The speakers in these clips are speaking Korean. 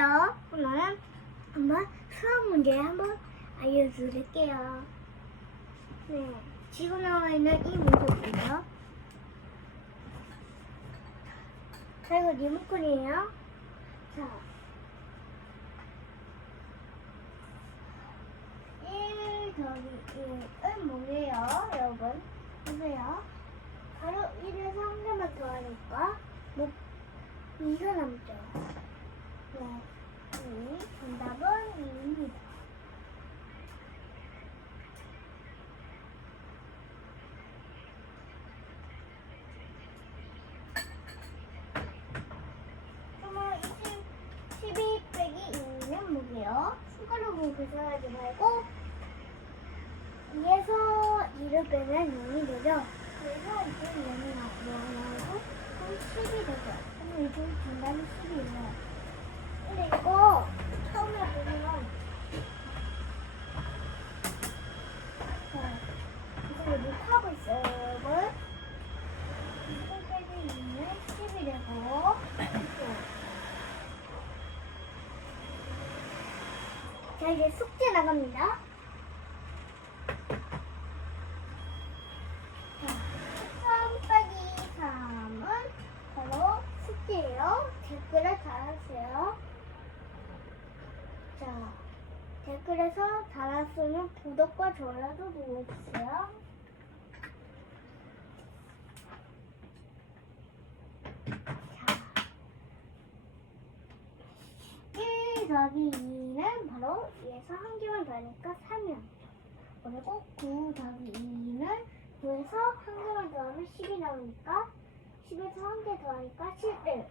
안녕하세요. 오늘은 한번 수학 문제 한번 알려드릴게요. 네, 지금 나와 있는 이 문제입니다. 자, 이거 리모컨이에요. 자, 1 더하기 1은 뭐예요, 여러분? 보세요. 바로 1에서 한 개만 더하니까 뭐 2가 남죠. 네, 이 정답은 2입니다. 그러면 20, 12 빼기 2는 뭐게요? 숟가락으로 계산하지 말고 2에서 2를 빼면 0이 되죠? 그래서 이제 0이 나오고 그럼 10이 되죠? 그럼 이제 정답이 10이에요. 근데 이거 처음에 보면 자, 이거 녹화하고 있어요, 여러분. 2 빼기 2는 10이 되고 자, 이제 숙제 나갑니다. 자, 13 빼기 3은 바로 숙제예요. 댓글에 달아주세요. 자, 댓글에서 달았으면 구독과 좋아요도 눌러주세요. 자, 1 더하기 2 는 바로 2에서 한 개만 더하니까 3이요. 그리고 9 더하기 2는 9에서 한 개만 더하면 10이 나오니까 10에서 한 개 더하니까 11.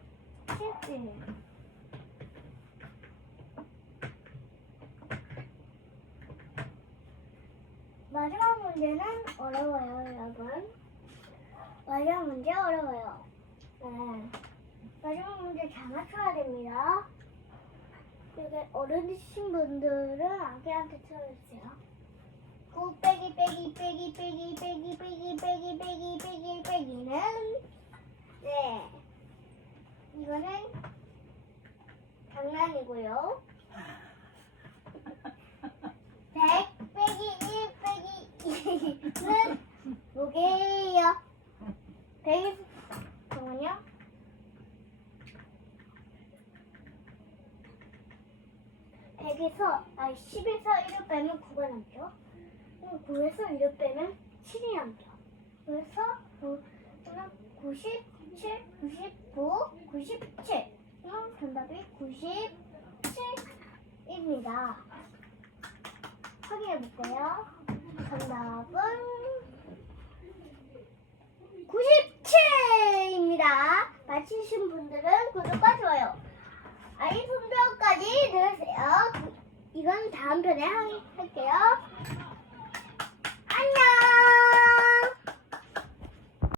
11. 마지막 문제는 어려워요, 여러분. 마지막 문제 어려워요. 네. 마지막 문제 잘 맞춰야 됩니다. 이게 어른이신 분들은 아기한테 틀어주세요. 9 빼기 빼기 빼기 빼기 빼기 빼기 빼기 빼기 빼기 빼기는 네 이거는 장난이고요. 100 빼기 1 빼기 2는 뭐게요? 100이 잠깐만요. 100에서 아 10에서 1을 빼면 9가 남죠. 9에서 1을 빼면 7이 남죠. 그래서 9, 97, 99, 97. 그럼 정답이 97입니다. 확인해 볼게요. 정답은 97입니다. 맞히신 분들은 구독과 좋아요, 알림 설정까지 누르세요. 이건 다음 편에 하- 할게요. 안녕!